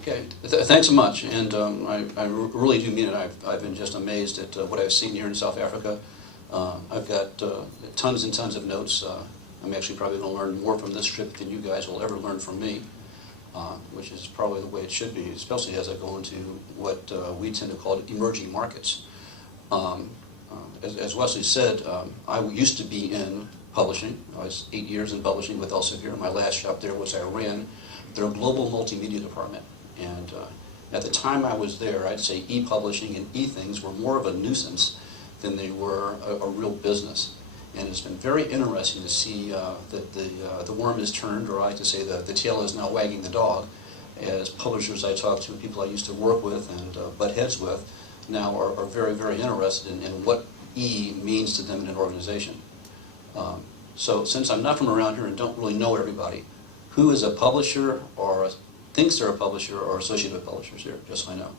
Okay, thanks so much, and I really do mean it. I've been just amazed at what I've seen here in South Africa. I've got tons and tons of notes. I'm actually probably going to learn more from this trip than you guys will ever learn from me, which is probably the way it should be, especially as I go into what we tend to call emerging markets. As Wesley said, I used to be in publishing. I was 8 years in publishing with Elsevier. My last job there was I ran their global multimedia department. And at the time I was there, I'd say e-publishing and e-things were more of a nuisance than they were a real business. And it's been very interesting to see that the worm is turned, or I like to say the tail is now wagging the dog, as publishers I talk to, people I used to work with and butt heads with, now are very, very interested in what E means to them in an organization. So since I'm not from around here and don't really know everybody, who is a publisher or thinks they're a publisher or associate with publishers here, just so I know?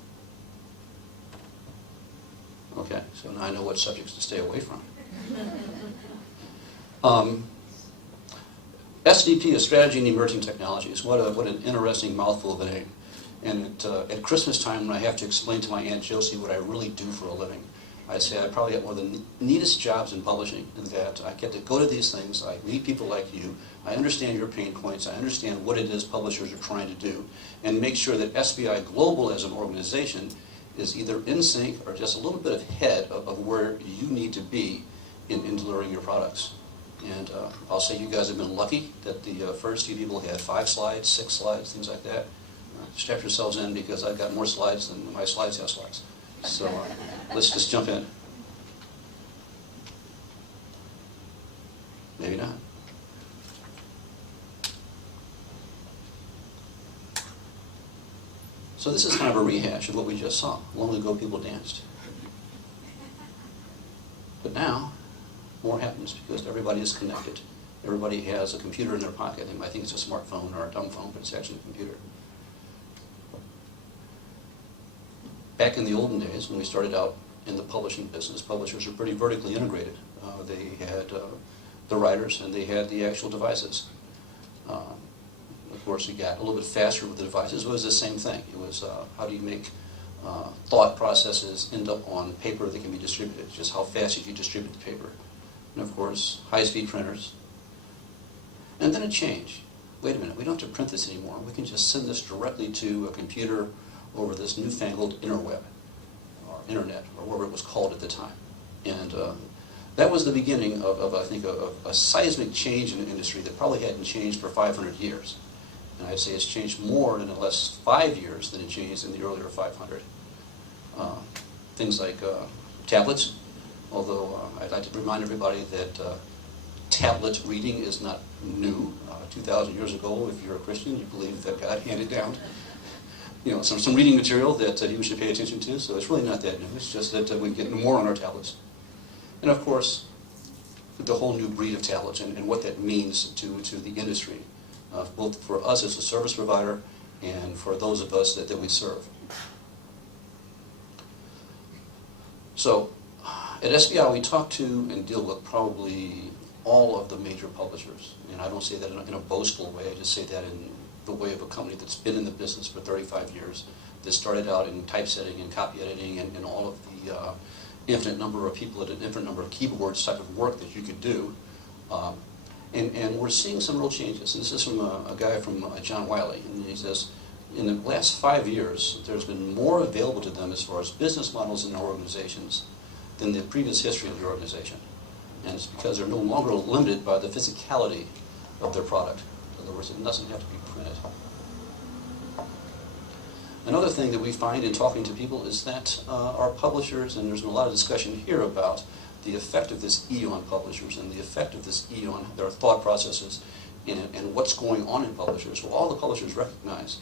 Okay, so now I know what subjects to stay away from. SDP is Strategy and Emerging Technologies. What an interesting mouthful of a name. And at Christmas time, when I have to explain to my Aunt Josie what I really do for a living, I say I probably have one of the neatest jobs in publishing, in that I get to go to these things, I meet people like you, I understand your pain points, I understand what it is publishers are trying to do, and make sure that SBI Global as an organization is either in sync or just a little bit ahead of where you need to be in delivering your products. And I'll say you guys have been lucky that the first few people had 5 slides, 6 slides, things like that. Strap yourselves in, because I've got more slides than my slides have slides. So let's just jump in. Maybe not. So this is kind of a rehash of what we just saw. Long ago people danced. But now, more happens because everybody is connected. Everybody has a computer in their pocket. They might think it's a smartphone or a dumb phone, but it's actually a computer. Back in the olden days, when we started out in the publishing business, publishers were pretty vertically integrated. They had the writers and they had the actual devices. Of course, we got a little bit faster with the devices. It was the same thing. It was how do you make thought processes end up on paper that can be distributed, just how fast you can distribute the paper. And of course, high-speed printers. And then a change. Wait a minute, we don't have to print this anymore. We can just send this directly to a computer over this newfangled interweb, or internet, or whatever it was called at the time. And that was the beginning of I think, a seismic change in the industry that probably hadn't changed for 500 years. And I'd say it's changed more in the last 5 years than it changed in the earlier 500. Things like tablets, although I'd like to remind everybody that tablet reading is not new. 2,000 years ago, if you're a Christian, you believe that God handed down some reading material that you should pay attention to, so it's really not that new. It's just that we get more on our tablets. And of course, the whole new breed of tablets and what that means to the industry, both for us as a service provider and for those of us that we serve. So, at SBI, we talk to and deal with probably all of the major publishers. And I don't say that in a boastful way, I just say that in the way of a company that's been in the business for 35 years, that started out in typesetting and copy editing and all of the infinite number of people at an infinite number of keyboards type of work that you could do. And we're seeing some real changes. And this is from a guy from John Wiley, and he says, in the last 5 years, there's been more available to them as far as business models in their organizations than the previous history of the organization. And it's because they're no longer limited by the physicality of their product. In other words, it doesn't have to be printed. Another thing that we find in talking to people is that our publishers, and there's been a lot of discussion here about the effect of this E on publishers and the effect of this E on their thought processes and what's going on in publishers. Well, all the publishers recognize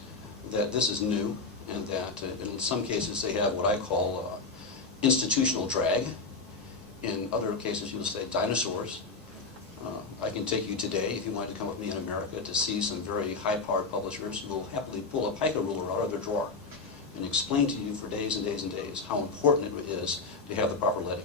that this is new and that in some cases they have what I call institutional drag. In other cases, you'll say dinosaurs. I can take you today, if you wanted to come with me in America, to see some very high-powered publishers who will happily pull a pica ruler out of their drawer and explain to you for days and days and days how important it is to have the proper leading.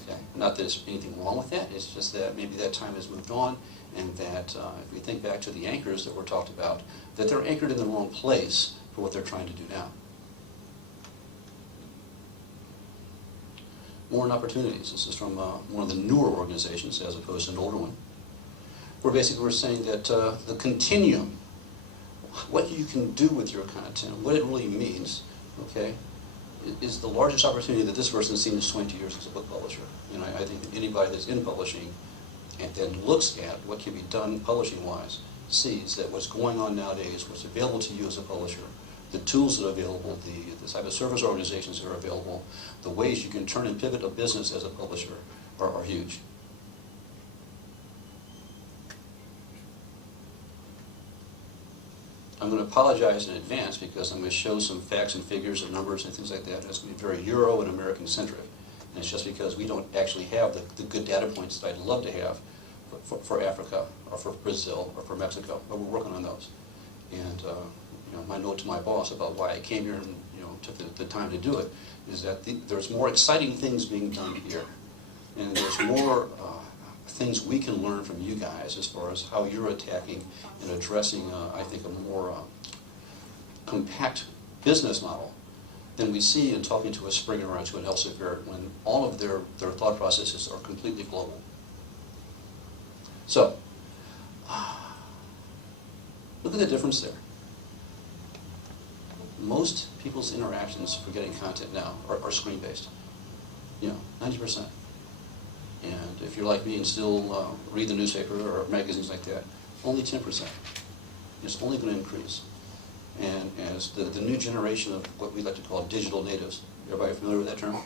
Okay? Not that there's anything wrong with that, it's just that maybe that time has moved on, and that if we think back to the anchors that were talked about, that they're anchored in the wrong place for what they're trying to do now. More opportunities. This is from one of the newer organizations as opposed to an older one. Where basically we're saying that the continuum, what you can do with your content, what it really means, okay, is the largest opportunity that this person has seen in 20 years as a book publisher. And I think that anybody that's in publishing and then looks at what can be done publishing-wise sees that what's going on nowadays, what's available to you as a publisher, the tools that are available, the type of service organizations that are available, the ways you can turn and pivot a business as a publisher are huge. I'm going to apologize in advance because I'm going to show some facts and figures and numbers and things like that. It's going to be very Euro and American-centric. And it's just because we don't actually have the good data points that I'd love to have for Africa or for Brazil or for Mexico, but we're working on those. And my note to my boss about why I came here and took the time to do it is that there's more exciting things being done here, and there's more things we can learn from you guys as far as how you're attacking and addressing, I think, a more compact business model than we see in talking to a Springer or to an Elsevier when all of their thought processes are completely global. So, look at the difference there. Most people's interactions for getting content now are screen-based. 90%. And if you're like me and still read the newspaper or magazines like that, only 10%. It's only going to increase. And as the new generation of what we like to call digital natives, everybody familiar with that term?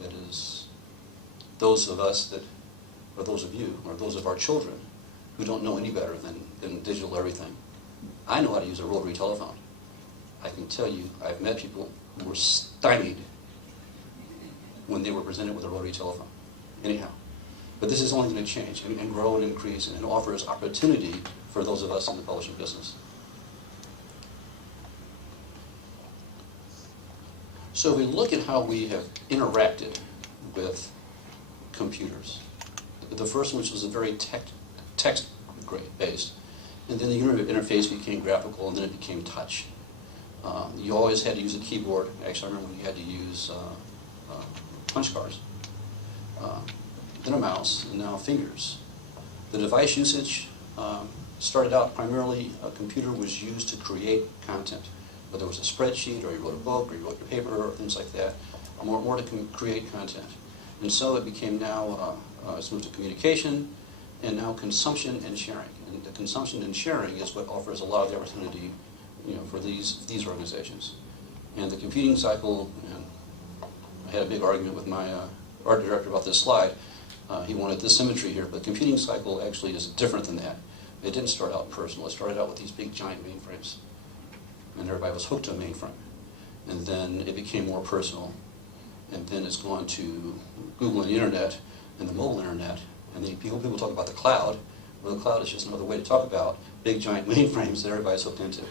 That is, those of us that, or those of you, or those of our children who don't know any better than digital everything. I know how to use a rotary telephone. I can tell you, I've met people who were stymied when they were presented with a rotary telephone. Anyhow, but this is only going to change and grow and increase, and it offers opportunity for those of us in the publishing business. So we look at how we have interacted with computers. The first one, which was a very text-based, and then the interface became graphical, and then it became touch. You always had to use a keyboard. Actually, I remember when you had to use punch cards. Then a mouse, and now fingers. The device usage started out primarily, a computer was used to create content. Whether it was a spreadsheet, or you wrote a book, or you wrote your paper, or things like that, more to create content. And so it became now, it's moved to communication, and now consumption and sharing. And the consumption and sharing is what offers a lot of the opportunity for these organizations. And the computing cycle, and I had a big argument with my art director about this slide. He wanted this symmetry here, but computing cycle actually is different than that. It didn't start out personal. It started out with these big giant mainframes. And everybody was hooked to a mainframe. And then it became more personal. And then it's gone to Google and the internet and the mobile internet. And then people talk about the cloud. Well, the cloud is just another way to talk about big giant mainframes that everybody's hooked into.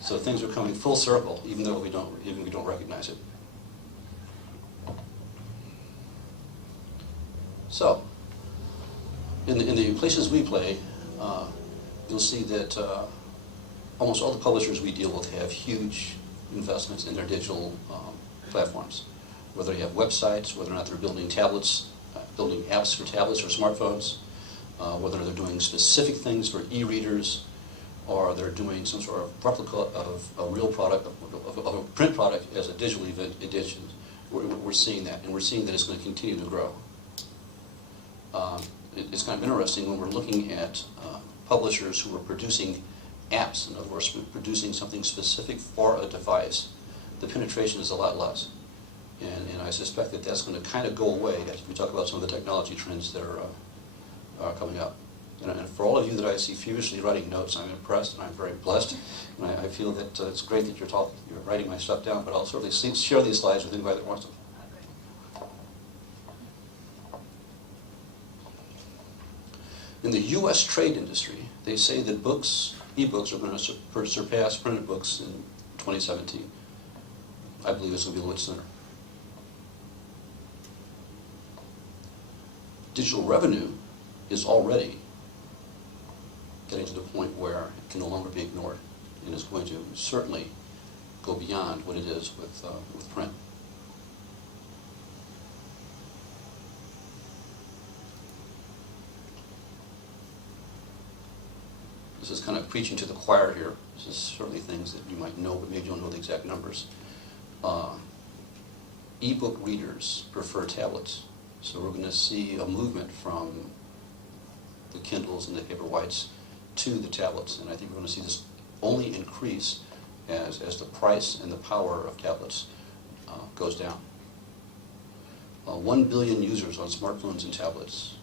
So things are coming full circle, even though we don't recognize it. So, in the places we play, you'll see that almost all the publishers we deal with have huge investments in their digital platforms. Whether they have websites, whether or not they're building tablets, building apps for tablets or smartphones, whether they're doing specific things for e-readers, or they're doing some sort of replica of a real product, of a print product as a digital edition. We're seeing that, and we're seeing that it's going to continue to grow. It's kind of interesting when we're looking at publishers who are producing apps, in other words, producing something specific for a device. The penetration is a lot less. And I suspect that that's going to kind of go away as we talk about some of the technology trends that are coming up. And for all of you that I see furiously writing notes, I'm impressed and I'm very blessed. And I feel that it's great that you're writing my stuff down, but I'll certainly share these slides with anybody that wants them. In the U.S. trade industry, they say that e-books are going to surpass printed books in 2017. I believe it's going to be a little bit sooner. digital revenue is already getting to the point where it can no longer be ignored, and is going to certainly go beyond what it is with print. This is kind of preaching to the choir here. This is certainly things that you might know, but maybe you don't know the exact numbers. E-book readers prefer tablets. So we're going to see a movement from the Kindles and the Paperwhites to the tablets. And I think we're going to see this only increase as the price and the power of tablets goes down. 1 billion users on smartphones and tablets.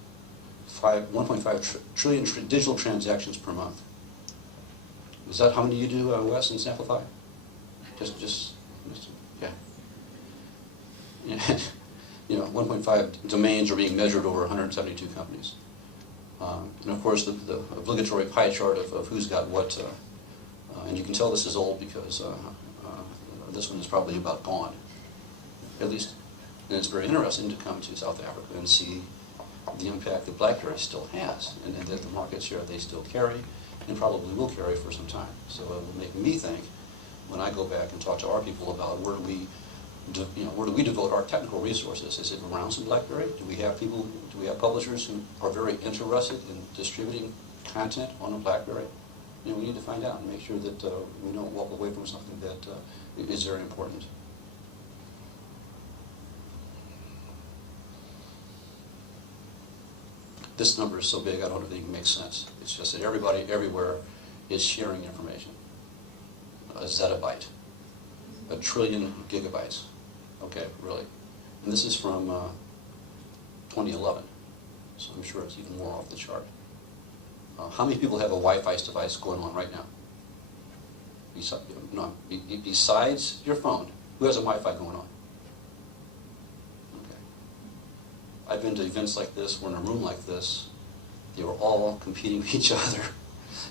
1.5 trillion digital transactions per month. Is that how many you do, Wes, in Samplify? Just yeah. You know, 1.5 domains are being measured over 172 companies. And of course, the obligatory pie chart of who's got what, and you can tell this is old because this one is probably about gone, at least. And it's very interesting to come to South Africa and see the impact that BlackBerry still has, and that the market share they still carry, and probably will carry for some time. So it will make me think, when I go back and talk to our people about where do we devote our technical resources? Is it around some BlackBerry? Do we have publishers who are very interested in distributing content on a BlackBerry? You know, we need to find out and make sure that we don't walk away from something that is very important. This number is so big, I don't think it makes sense. It's just that everybody everywhere is sharing information. A zettabyte, 1 trillion gigabytes. Okay, really. And this is from 2011, so I'm sure it's even more off the chart. How many people have a Wi-Fi device going on right now? Besides your phone, who has a Wi-Fi going on? I've been to events like this, we're in a room like this, they were all competing with each other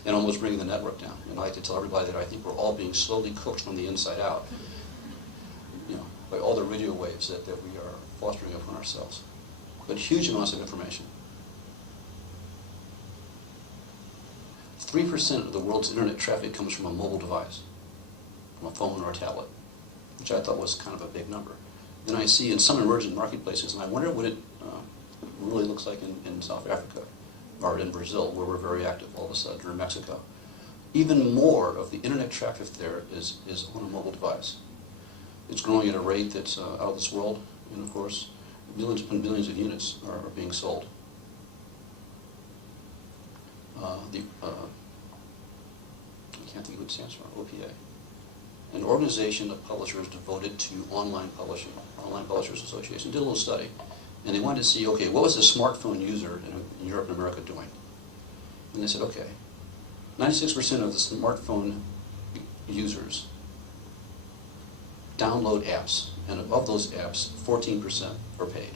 and almost bringing the network down. And I like to tell everybody that I think we're all being slowly cooked from the inside out, you know, by all the radio waves that we are fostering upon ourselves. But huge amounts of information. 3% of the world's internet traffic comes from a mobile device, from a phone or a tablet, which I thought was kind of a big number. Then I see in some emerging marketplaces, and I wonder what it really looks like in South Africa or in Brazil, where we're very active all of a sudden, or Mexico. Even more of the internet traffic there is on a mobile device. It's growing at a rate that's out of this world, and of course, billions upon billions of units are being sold. I can't think of what it stands for, OPA. An organization of publishers devoted to online publishing, Online Publishers Association, did a little study. And they wanted to see, okay, what was the smartphone user in Europe and America doing? And they said, okay, 96% of the smartphone users download apps, and of those apps, 14% are paid.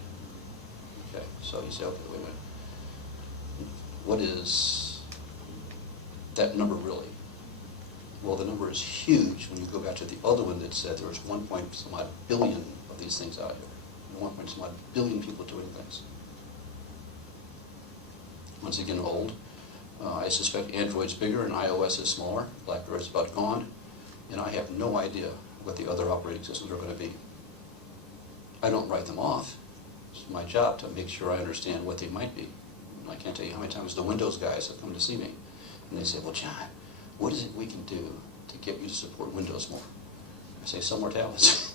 Okay, so you say, okay, wait a minute. What is that number really? Well, the number is huge when you go back to the other one that said there was 1.some billion of these things out here. 1.some billion people doing things. Once again, old. I suspect Android's bigger and iOS is smaller. BlackBerry's about gone. And I have no idea what the other operating systems are going to be. I don't write them off. It's my job to make sure I understand what they might be. And I can't tell you how many times the Windows guys have come to see me. And they say, well, John, what is it we can do to get you to support Windows more? I say, sell more tablets.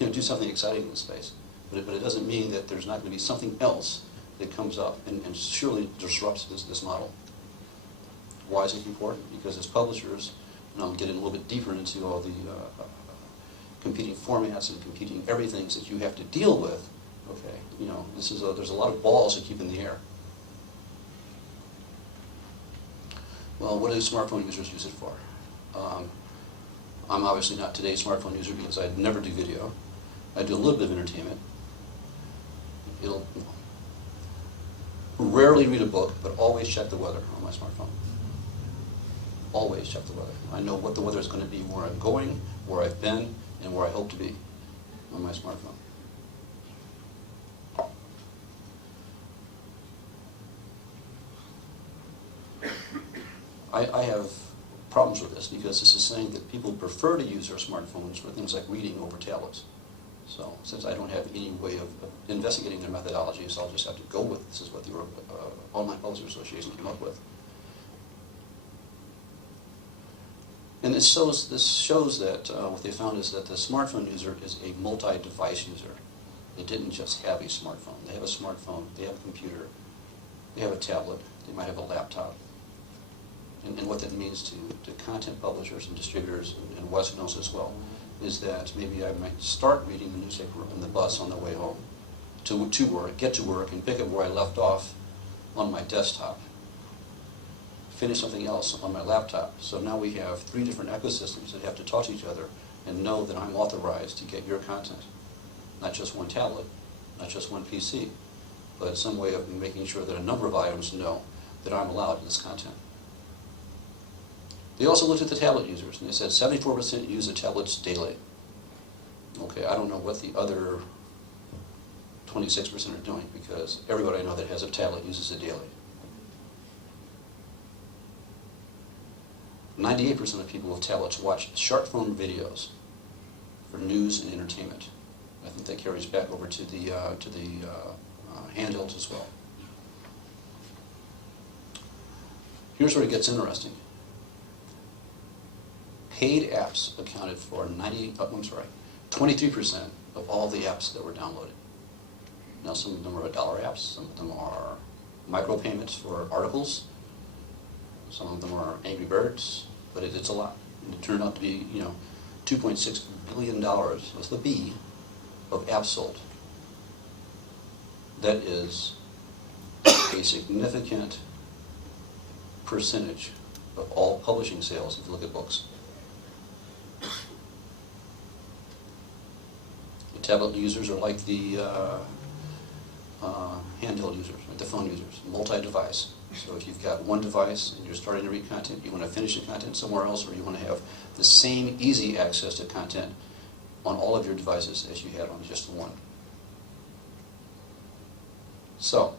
You know, do something exciting in this space. But it doesn't mean that there's not going to be something else that comes up and surely disrupts this model. Why is it important? Because as publishers, and I'll get in a little bit deeper into all the competing formats and competing everythings that you have to deal with, okay, you know, there's a lot of balls that keep in the air. Well, what do smartphone users use it for? I'm obviously not today's smartphone user because I never do video. I do a little bit of entertainment. Rarely read a book, but always check the weather on my smartphone. Always check the weather. I know what the weather is going to be, where I'm going, where I've been, and where I hope to be on my smartphone. I have problems with this because this is saying that people prefer to use their smartphones for things like reading over tablets. So since I don't have any way of investigating their methodologies, I'll just have to go with this is what the Online Publishers Association came up with. And this shows that what they found is that the smartphone user is a multi-device user. They didn't just have a smartphone. They have a smartphone, they have a computer, they have a tablet, they might have a laptop. And what that means to content publishers and distributors, and Wes knows as well, is that maybe I might start reading the newspaper in the bus on the way home to work, get to work, and pick up where I left off on my desktop. Finish something else on my laptop. So now we have 3 different ecosystems that have to talk to each other and know that I'm authorized to get your content. Not just one tablet, not just one PC, but some way of making sure that a number of items know that I'm allowed this content. They also looked at the tablet users, and they said 74% use the tablets daily. Okay, I don't know what the other 26% are doing, because everybody I know that has a tablet uses it daily. 98% of people with tablets watch short-form videos for news and entertainment. I think that carries back over to the handhelds as well. Here's where it gets interesting. Paid apps accounted for 23% of all the apps that were downloaded. Now, some of them are $1 apps, some of them are micropayments for articles, some of them are Angry Birds, but it's a lot. And it turned out to be, $2.6 billion with the B of apps sold. That is a significant percentage of all publishing sales if you look at books. The tablet users are like the handheld users, like the phone users, multi-device. So if you've got one device and you're starting to read content, you want to finish the content somewhere else, or you want to have the same easy access to content on all of your devices as you had on just the one. So,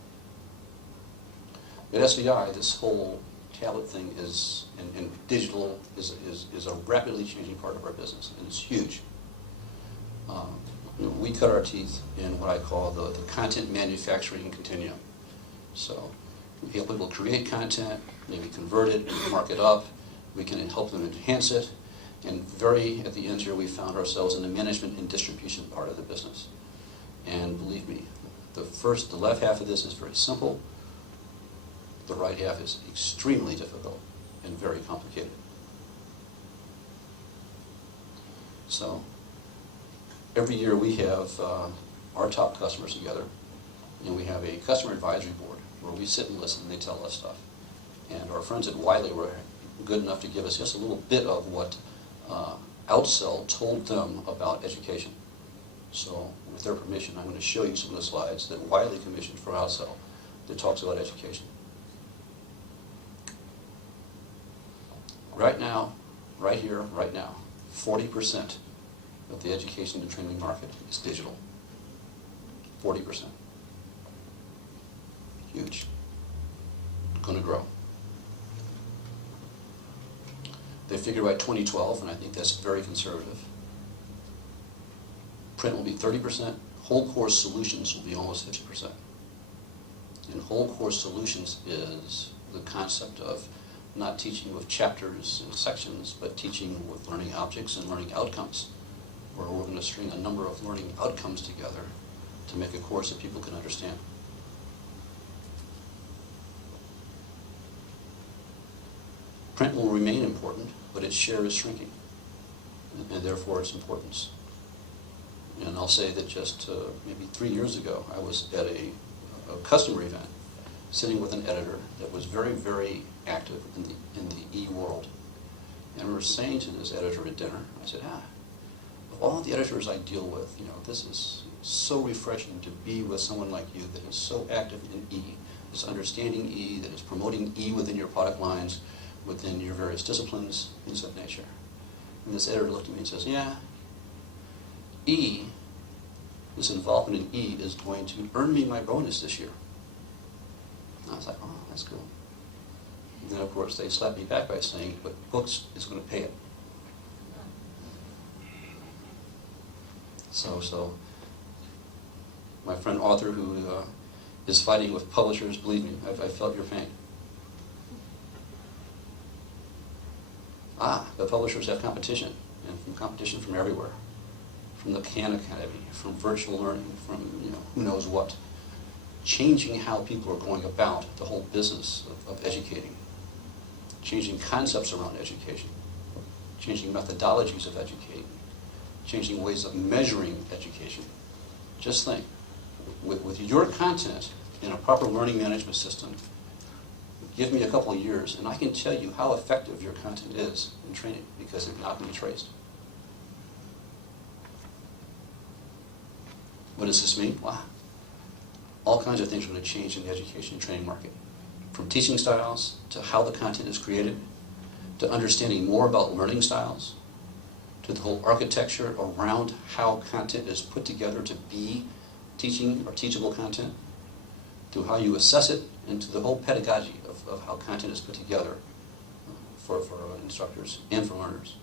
at SVI, this whole tablet thing is, and digital is a rapidly changing part of our business, and it's huge. We cut our teeth in what I call the content manufacturing continuum. So we help people create content, maybe convert it, mark it up. We can help them enhance it. And at the end here, we found ourselves in the management and distribution part of the business. And believe me, the left half of this is very simple. The right half is extremely difficult and very complicated. So every year we have our top customers together, and we have a customer advisory board where we sit and listen and they tell us stuff. And our friends at Wiley were good enough to give us just a little bit of what Outsell told them about education. So with their permission, I'm going to show you some of the slides that Wiley commissioned for Outsell that talks about education. Right now, right here, right now, 40% of the education and training market is digital. 40%. Huge. Going to grow. They figure by 2012, and I think that's very conservative, print will be 30%, whole course solutions will be almost 50%. And whole course solutions is the concept of not teaching with chapters and sections, but teaching with learning objects and learning outcomes, where we're going to string a number of learning outcomes together to make a course that people can understand. Print will remain important, but its share is shrinking, and therefore its importance. And I'll say that just maybe 3 years ago, I was at a customer event, sitting with an editor that was very, very active in the e-world. And we were saying to this editor at dinner, I said, of all the editors I deal with, this is so refreshing to be with someone like you that is so active in E, is understanding E, that is promoting E within your product lines, within your various disciplines, things of that nature. And this editor looked at me and says, E, this involvement in E is going to earn me my bonus this year. And I was like, oh, that's cool. And And of course, they slapped me back by saying, but books is going to pay it. So my friend author who is fighting with publishers, believe me, I felt your pain. The publishers have competition, and from competition from everywhere. From the Khan Academy, from virtual learning, from who knows what. Changing how people are going about the whole business of educating. Changing concepts around education. Changing methodologies of educating. Changing ways of measuring education. Just think, with your content in a proper learning management system, give me a couple of years and I can tell you how effective your content is in training because it cannot be traced. What does this mean? Wow. All kinds of things are going to change in the education and training market. From teaching styles, to how the content is created, to understanding more about learning styles, to the whole architecture around how content is put together to be teaching or teachable content, to how you assess it, and to the whole pedagogy of how content is put together for instructors and for learners.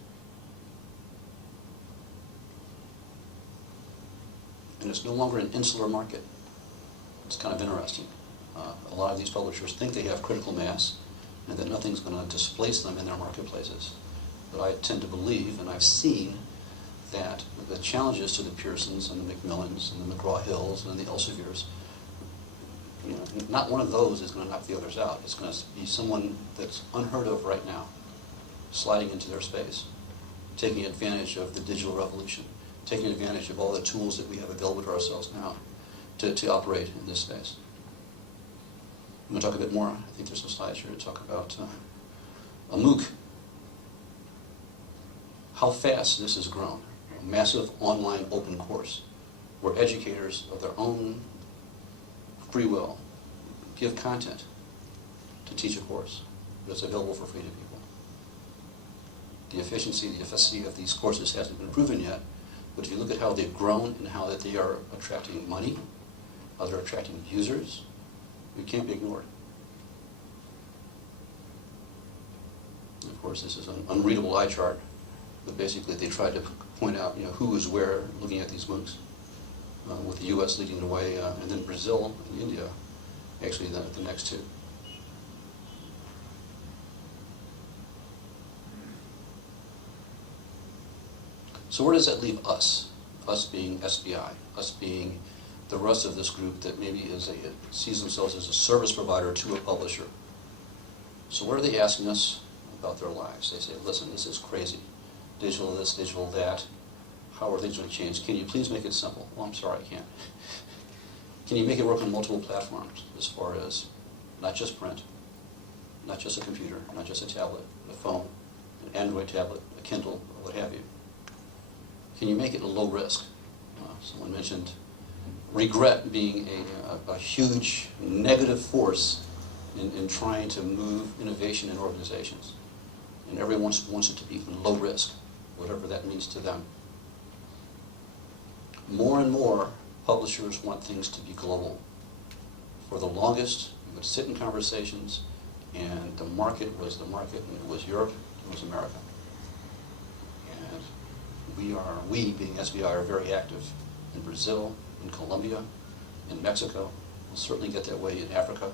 And it's no longer an insular market. It's kind of interesting. A lot of these publishers think they have critical mass and that nothing's going to displace them in their marketplaces. But I tend to believe, and I've seen, that the challenges to the Pearsons and the Macmillans and the McGraw-Hills and the Elsevier's, not one of those is going to knock the others out. It's going to be someone that's unheard of right now, sliding into their space, taking advantage of the digital revolution, taking advantage of all the tools that we have available to ourselves now to operate in this space. I'm going to talk a bit more. I think there's some slides here to talk about a MOOC. How fast this has grown. A massive online open course where educators of their own free will give content to teach a course that's available for free to people. The efficiency, the efficacy of these courses hasn't been proven yet, but if you look at how they've grown and how that they are attracting money, how they're attracting users, it can't be ignored. And of course, this is an unreadable eye chart, but basically they tried to point out who is where looking at these MOOCs, with the U.S. leading the way, and then Brazil and India actually the next two. So where does that leave us? Us being SBI, us being the rest of this group that maybe sees themselves as a service provider to a publisher. So what are they asking us about their lives? They say, listen, this is crazy. Digital this, digital that. How are things going to change? Can you please make it simple? Well, I'm sorry, I can't. Can you make it work on multiple platforms as far as not just print, not just a computer, not just a tablet, a phone, an Android tablet, a Kindle, or what have you? Can you make it a low risk? Someone mentioned regret being a huge negative force in trying to move innovation in organizations. And everyone wants it to be low risk, whatever that means to them. More and more publishers want things to be global. For the longest, you would sit in conversations and the market was the market, and it was Europe, it was America. And we being SBI are very active in Brazil, in Colombia, in Mexico. We'll certainly get that way in Africa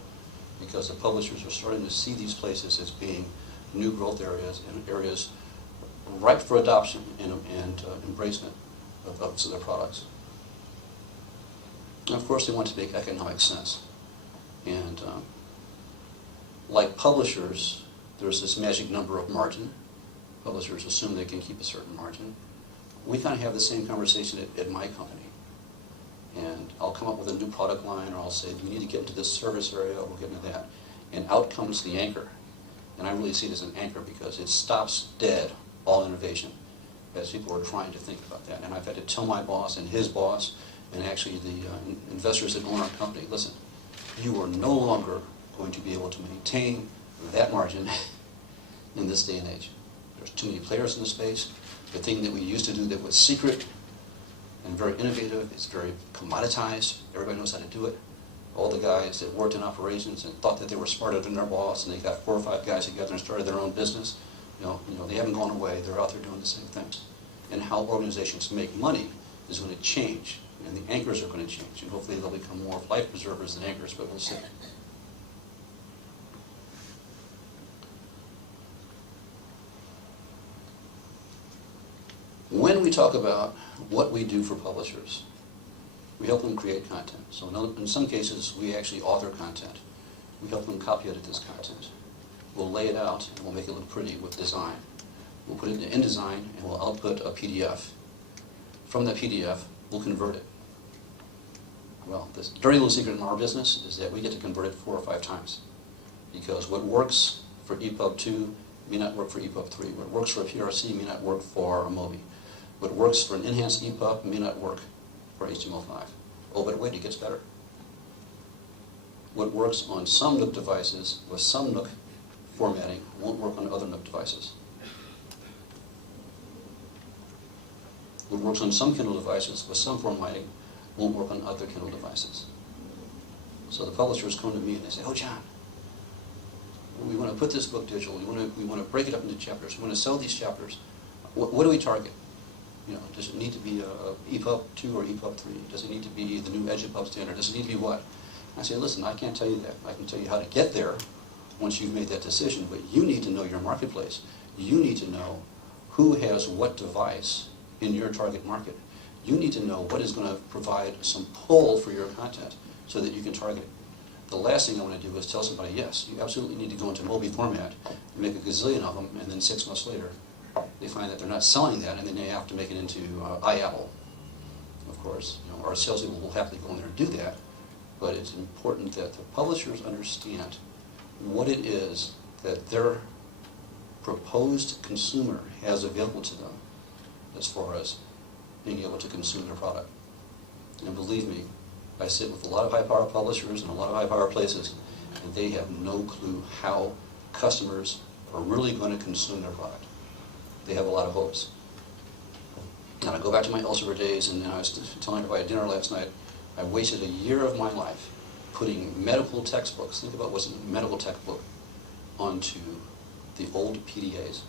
because the publishers are starting to see these places as being new growth areas and areas ripe for adoption and embracement of their products. And of course, they want to make economic sense. And like publishers, there's this magic number of margin. Publishers assume they can keep a certain margin. We kind of have the same conversation at my company. And I'll come up with a new product line, or I'll say, we need to get into this service area, we'll get into that. And out comes the anchor. And I really see it as an anchor because it stops dead all innovation as people are trying to think about that. And I've had to tell my boss and his boss, and actually the investors that own our company, listen, you are no longer going to be able to maintain that margin in this day and age. There's too many players in the space. The thing that we used to do that was secret and very innovative, it's very commoditized, everybody knows how to do it. all the guys that worked in operations and thought that they were smarter than their boss, and they got 4 or 5 guys together and started their own business. They haven't gone away. They're out there doing the same things. And how organizations make money is going to change, and the anchors are going to change, and hopefully they'll become more life preservers than anchors, but we'll see. When we talk about what we do for publishers, we help them create content. So in some cases, we actually author content. We help them copy edit this content. We'll lay it out and we'll make it look pretty with design. We'll put it in InDesign and we'll output a PDF. From that PDF, we'll convert it. Well, this dirty little secret in our business is that we get to convert it 4 or 5 times. Because what works for EPUB 2 may not work for EPUB 3. What works for a PRC may not work for a MOBI. What works for an enhanced EPUB may not work for HTML5. Oh, but wait, it gets better. What works on some Nook devices with some Nook formatting won't work on other Nook devices. What works on some Kindle devices with some formatting won't work on other Kindle devices. So the publishers come to me and they say, oh, John, we want to put this book digital. We want to break it up into chapters. We want to sell these chapters. What do we target? Does it need to be a EPUB 2 or EPUB 3? Does it need to be the new EduPub standard? Does it need to be what? I say, listen, I can't tell you that. I can tell you how to get there once you've made that decision, but you need to know your marketplace. You need to know who has what device in your target market. You need to know what is going to provide some pull for your content so that you can target it. The last thing I want to do is tell somebody, yes, you absolutely need to go into MOBI format and make a gazillion of them, and then 6 months later, they find that they're not selling that, and then they have to make it into iApple. Of course, our salespeople will happily go in there and do that, but it's important that the publishers understand what it is that their proposed consumer has available to them as far as being able to consume their product. And believe me, I sit with a lot of high-power publishers and a lot of high-power places, and they have no clue how customers are really going to consume their product. They have a lot of hopes. And I go back to my Elsevier days, and I was telling everybody at dinner last night, I wasted a year of my life putting medical textbooks, think about what's in a medical textbook, onto the old PDAs.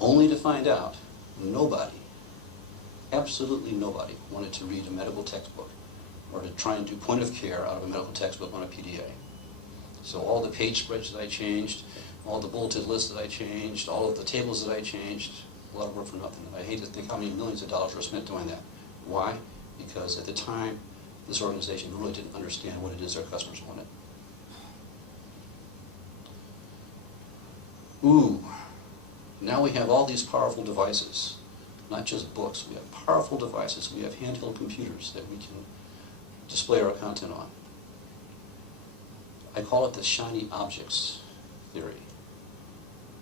Only to find out nobody, absolutely nobody, wanted to read a medical textbook or to try and do point of care out of a medical textbook on a PDA. So all the page spreads that I changed, all the bulleted lists that I changed, all of the tables that I changed, a lot of work for nothing. I hate to think how many millions of dollars were spent doing that. Why? Because at the time, this organization really didn't understand what it is their customers wanted. Ooh, now we have all these powerful devices, not just books. We have powerful devices. We have handheld computers that we can display our content on. I call it the shiny objects theory.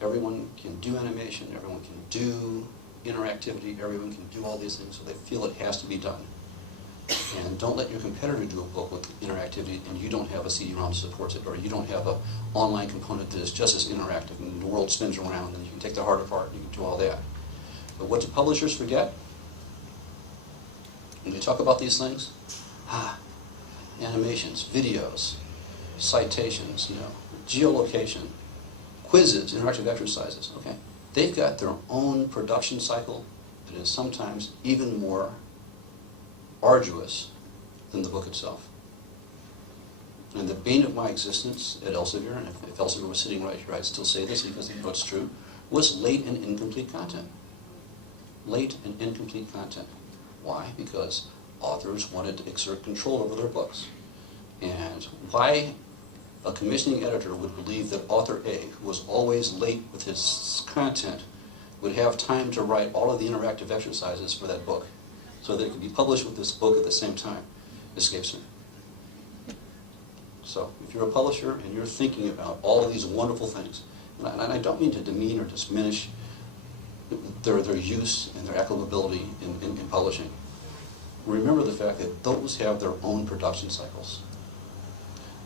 Everyone can do animation, everyone can do interactivity, everyone can do all these things, so they feel it has to be done. And don't let your competitor do a book with interactivity and you don't have a CD-ROM that supports it, or you don't have an online component that is just as interactive and the world spins around and you can take the heart apart and you can do all that. But what do publishers forget? When they talk about these things, animations, videos, citations, geolocation, quizzes, interactive exercises, okay? They've got their own production cycle that is sometimes even more arduous than the book itself. And the bane of my existence at Elsevier, and if Elsevier was sitting right here, I'd still say this because I know it's true, was late and incomplete content. Late and incomplete content. Why? Because authors wanted to exert control over their books. And why a commissioning editor would believe that author A, who was always late with his content, would have time to write all of the interactive exercises for that book so that it could be published with this book at the same time escapes me. So if you're a publisher and you're thinking about all of these wonderful things, and I don't mean to demean or diminish their use and their applicability in publishing, remember the fact that those have their own production cycles.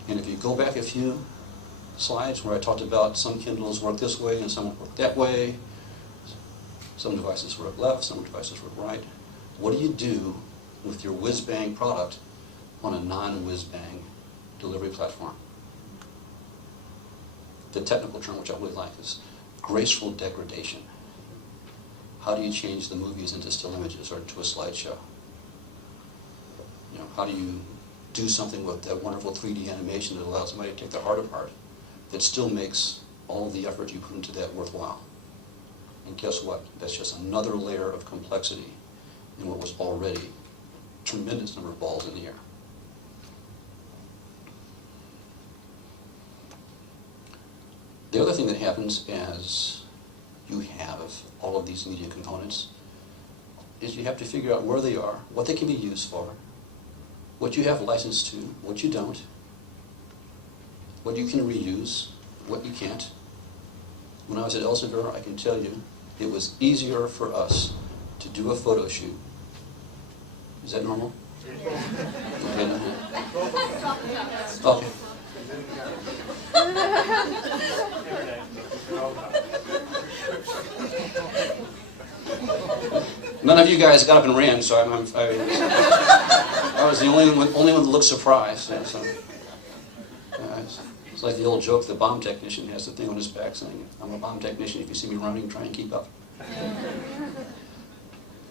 And if you go back a few slides where I talked about some Kindles work this way and some work that way, some devices work left, some devices work right, what do you do with your whiz-bang product on a non-whiz-bang delivery platform. The technical term, which I really like, is graceful degradation. How do you change the movies into still images or into a slideshow? You know, how do you do something with that wonderful 3D animation that allows somebody to take their heart apart that still makes all of the effort you put into that worthwhile? And guess what? That's just another layer of complexity in what was already a tremendous number of balls in the air. The other thing that happens as you have all of these media components is you have to figure out where they are, what they can be used for, what you have license to, what you don't, what you can reuse, what you can't. When I was at Elsevier, I can tell you, it was easier for us to do a photo shoot. Is that normal? Yeah. Okay, no, no. Okay. None of you guys got up and ran, so I was the only one that looked surprised. Yeah, so, it's like the old joke, the bomb technician has the thing on his back saying, "I'm a bomb technician, if you see me running, try and keep up."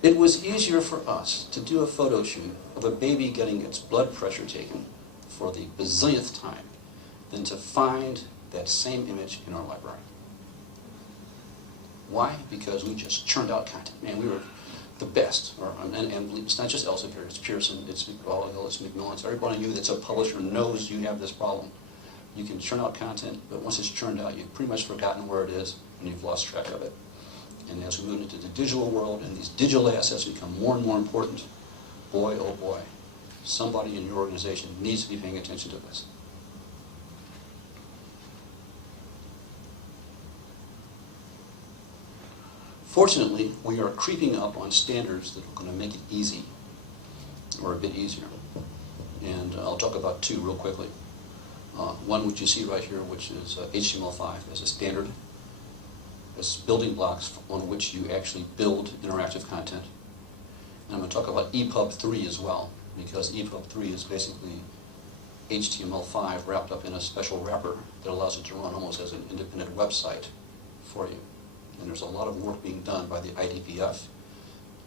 It was easier for us to do a photo shoot of a baby getting its blood pressure taken for the bazillionth time than to find that same image in our library. Why? Because we just churned out content. Man, we were the best. And it's not just Elsevier, it's Pearson, it's McGraw-Hill, it's Macmillan. It's everybody you that's a publisher knows you have this problem. You can churn out content, but once it's churned out, you've pretty much forgotten where it is, and you've lost track of it. And as we move into the digital world, and these digital assets become more and more important, boy, oh boy, somebody in your organization needs to be paying attention to this. Fortunately, we are creeping up on standards that are going to make it easy, or a bit easier. And I'll talk about two real quickly. One which you see right here, which is HTML5 as a standard, as building blocks on which you actually build interactive content. And I'm going to talk about EPUB 3 as well, because EPUB 3 is basically HTML5 wrapped up in a special wrapper that allows it to run almost as an independent website for you. And there's a lot of work being done by the IDPF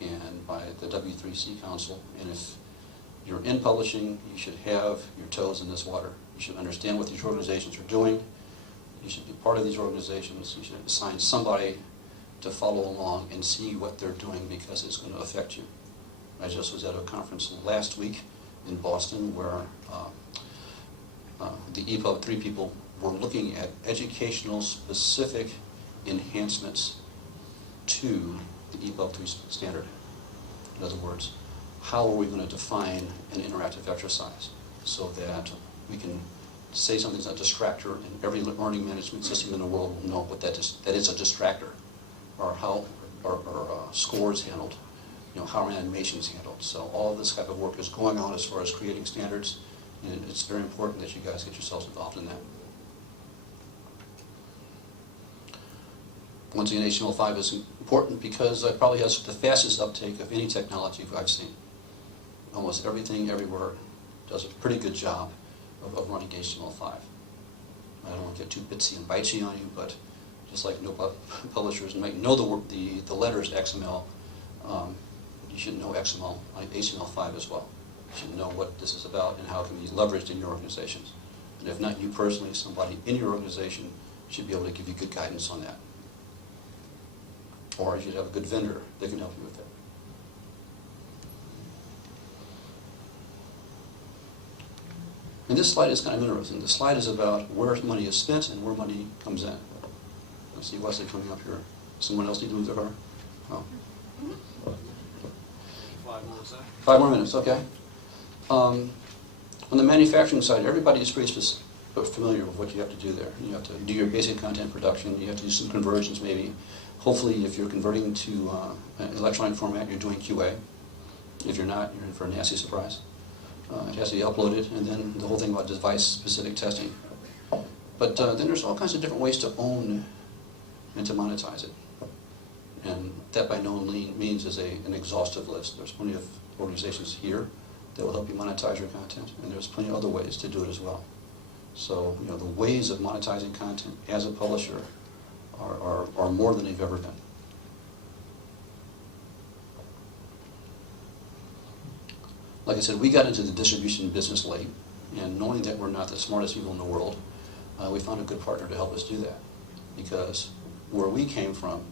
and by the W3C Council. And if you're in publishing, you should have your toes in this water. You should understand what these organizations are doing. You should be part of these organizations. You should assign somebody to follow along and see what they're doing, because it's going to affect you. I just was at a conference last week in Boston where the EPUB 3 people were looking at educational specific enhancements to the EPUB 3 standard. In other words, how are we going to define an interactive exercise so that we can say something's a distractor and every learning management system in the world will know what that is a distractor, or how are scores handled, you know, how are animations handled. So all of this type of work is going on as far as creating standards, and it's very important that you guys get yourselves involved in that. Once again, HTML5 is important because it probably has the fastest uptake of any technology I've seen. Almost everything, everywhere, does a pretty good job of running HTML5. I don't want to get too bitsy and bitey on you, but just like no publishers might know the letters XML, you should know XML, like HTML5 as well. You should know what this is about and how it can be leveraged in your organizations. And if not you personally, somebody in your organization should be able to give you good guidance on that. Or you should have a good vendor that can help you with that. And this slide is kind of interesting. The slide is about where money is spent and where money comes in. I see Wesley coming up here. Someone else need to move their car? Oh. 5 minutes. 5 more minutes, okay. On the manufacturing side, everybody is pretty familiar with what you have to do there. You have to do your basic content production. You have to do some conversions maybe. Hopefully, if you're converting to an electronic format, you're doing QA. If you're not, you're in for a nasty surprise. It has to be uploaded, and then the whole thing about device-specific testing. But then there's all kinds of different ways to own and to monetize it. And that by no means is an exhaustive list. There's plenty of organizations here that will help you monetize your content, and there's plenty of other ways to do it as well. So, you know, the ways of monetizing content as a publisher are more than they've ever been. Like I said, we got into the distribution business late, and knowing that we're not the smartest people in the world, we found a good partner to help us do that. Because where we came from,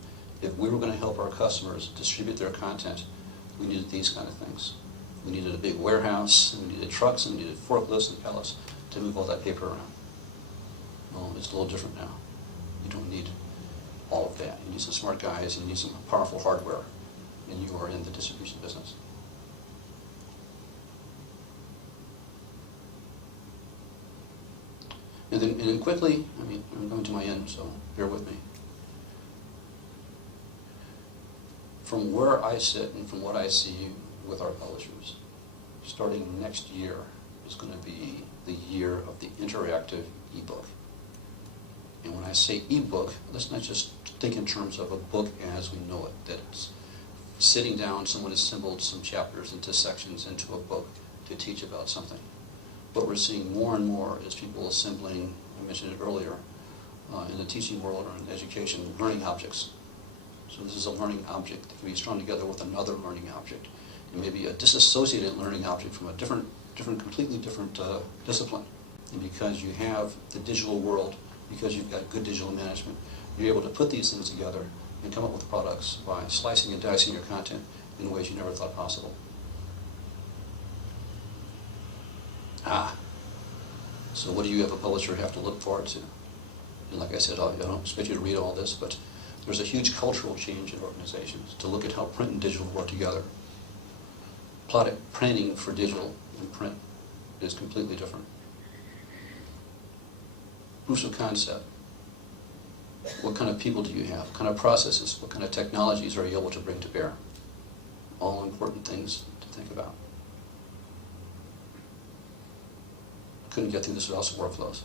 if we were going to help our customers distribute their content, we needed these kind of things. We needed a big warehouse, and we needed trucks, and we needed forklifts and pallets to move all that paper around. Well, it's a little different now. You don't need all of that. You need some smart guys, and you need some powerful hardware, and you are in the distribution business. And then quickly, I mean, I'm coming to my end, so bear with me. From where I sit and from what I see with our publishers, starting next year is going to be the year of the interactive ebook. And when I say ebook, let's not just think in terms of a book as we know it, that it's sitting down, someone assembled some chapters into sections into a book to teach about something. What we're seeing more and more is people assembling, I mentioned it earlier, in the teaching world or in education, learning objects. So this is a learning object that can be strung together with another learning object. It may be a disassociated learning object from a completely different discipline. And because you have the digital world, because you've got good digital management, you're able to put these things together and come up with products by slicing and dicing your content in ways you never thought possible. So what do you, as a publisher, have to look forward to? And like I said, I don't expect you to read all this, but there's a huge cultural change in organizations to look at how print and digital work together. Printing for digital and print is completely different. Proofs of concept. What kind of people do you have? What kind of processes? What kind of technologies are you able to bring to bear? All important things to think about. Couldn't get through this without some workflows.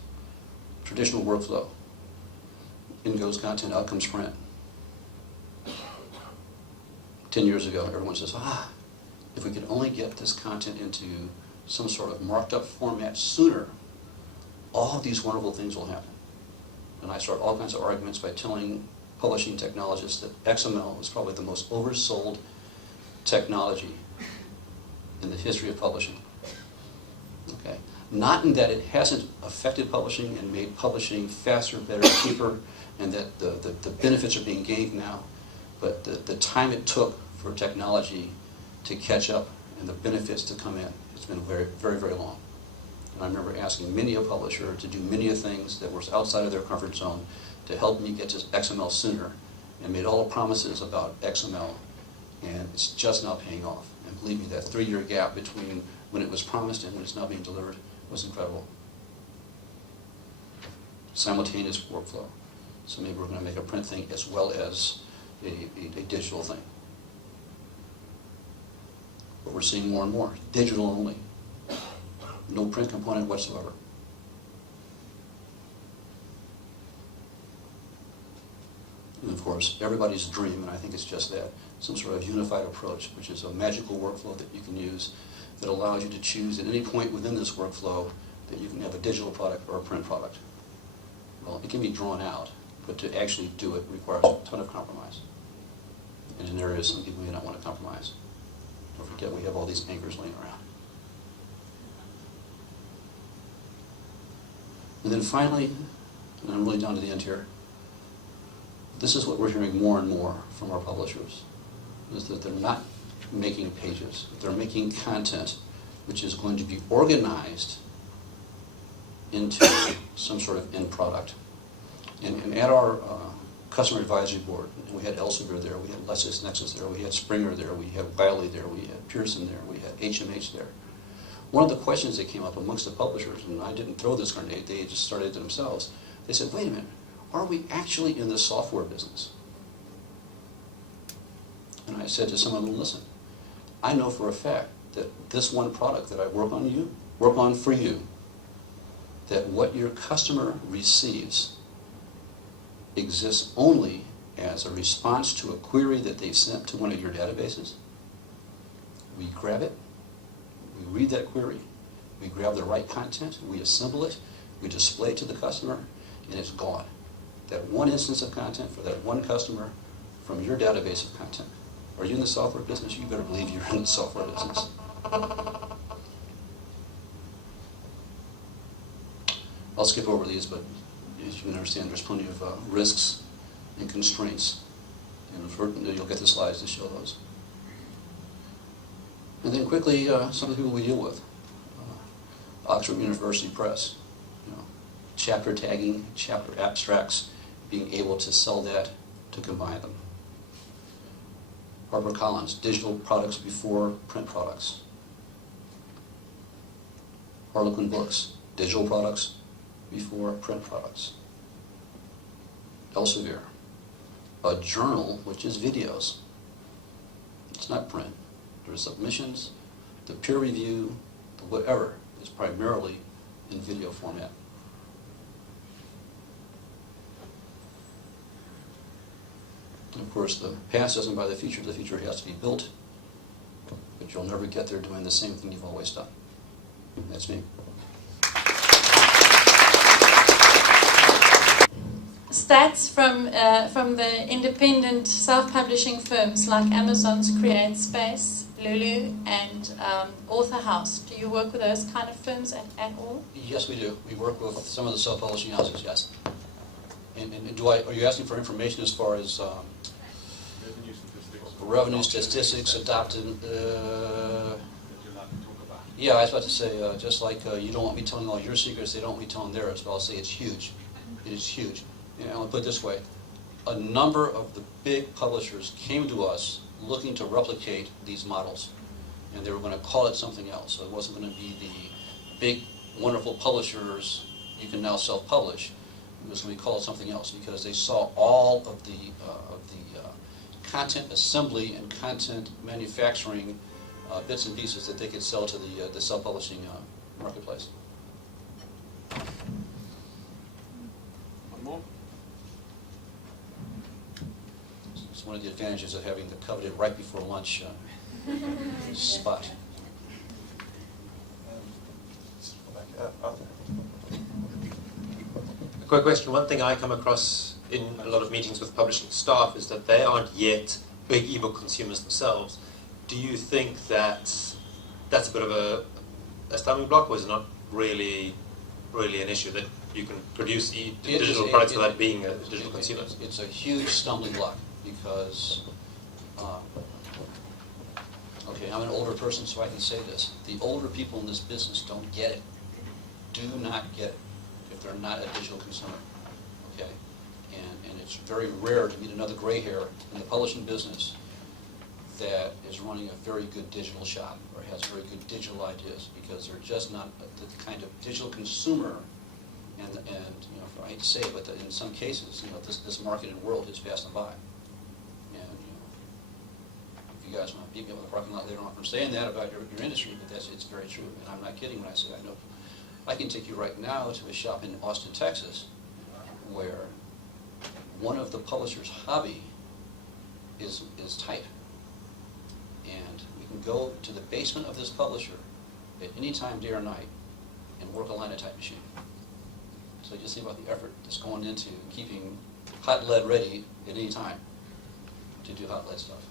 Traditional workflow. In goes content, out comes print. 10 years ago, everyone says, if we could only get this content into some sort of marked up format sooner, all of these wonderful things will happen. And I start all kinds of arguments by telling publishing technologists that XML is probably the most oversold technology in the history of publishing. Okay? Not in that it hasn't affected publishing and made publishing faster, better, cheaper, and that the benefits are being gained now, but the time it took for technology to catch up and the benefits to come in, it's been very, very, very long. And I remember asking many a publisher to do many of things that were outside of their comfort zone to help me get to XML sooner, and made all the promises about XML, and it's just now paying off. And believe me, that 3-year gap between when it was promised and when it's now being delivered was incredible. Simultaneous workflow. So maybe we're going to make a print thing as well as a digital thing. But we're seeing more and more. Digital only. No print component whatsoever. And of course, everybody's dream, and I think it's just that, some sort of unified approach, which is a magical workflow that you can use that allows you to choose at any point within this workflow that you can have a digital product or a print product. Well, it can be drawn out, but to actually do it requires a ton of compromise. And in areas some people may not want to compromise. Don't forget we have all these anchors laying around. And then finally, and I'm really down to the end here, this is what we're hearing more and more from our publishers, is that they're not making pages. They're making content which is going to be organized into some sort of end product. And at our customer advisory board, we had Elsevier there, we had LexisNexis there, we had Springer there, we had Wiley there, we had Pearson there, we had HMH there. One of the questions that came up amongst the publishers, and I didn't throw this grenade, they just started it themselves, they said, wait a minute, are we actually in the software business? And I said to some of them, listen, I know for a fact that this one product that I work on for you, that what your customer receives exists only as a response to a query that they've sent to one of your databases. We grab it, we read that query, we grab the right content, we assemble it, we display it to the customer, and it's gone. That one instance of content for that one customer from your database of content. Are you in the software business? You better believe you're in the software business. I'll skip over these, but as you can understand, there's plenty of risks and constraints. And you'll get the slides to show those. And then quickly, some of the people we deal with. Oxford University Press, chapter tagging, chapter abstracts, being able to sell that to combine them. HarperCollins, digital products before print products. Harlequin Books, digital products before print products. Elsevier, a journal which is videos. It's not print. There's submissions, the peer review, the whatever is primarily in video format. And of course, the past doesn't buy the future has to be built. But you'll never get there doing the same thing you've always done. That's me. Stats from the independent self-publishing firms like Amazon's Create Space, Lulu, and Author House. Do you work with those kind of firms at all? Yes, we do. We work with some of the self-publishing houses, yes. And are you asking for information as far as revenue statistics adopted? Yeah, I was about to say, just like you don't want me telling all your secrets, they don't want me telling theirs, but I'll say it's huge. It is huge. And I'll put it this way. A number of the big publishers came to us looking to replicate these models. And they were going to call it something else. So it wasn't going to be the big, wonderful publishers you can now self-publish. It was going to be called something else because they saw all of the content assembly and content manufacturing bits and pieces that they could sell to the self-publishing marketplace. One more? It's one of the advantages of having the coveted right before lunch spot. A quick question. One thing I come across in a lot of meetings with publishing staff is that they aren't yet big ebook consumers themselves. Do you think that that's a bit of a stumbling block, or is it not really an issue that you can produce digital products without being a digital consumer? It's a huge stumbling block because, okay, I'm an older person, so I can say this. The older people in this business don't get it. Do not get it if they're not a digital consumer, okay? And it's very rare to meet another gray hair in the publishing business that is running a very good digital shop or has very good digital ideas because they're just not the kind of digital consumer. And I hate to say it, but in some cases, this market and world has passed them by. And if you guys want to beat me up in the parking lot later on for saying that about your industry, but it's very true. And I'm not kidding when I say I know. I can take you right now to a shop in Austin, Texas, where one of the publisher's hobby is type. And we can go to the basement of this publisher at any time, day or night, and work a linotype machine. So just think about the effort that's going into keeping hot lead ready at any time to do hot lead stuff.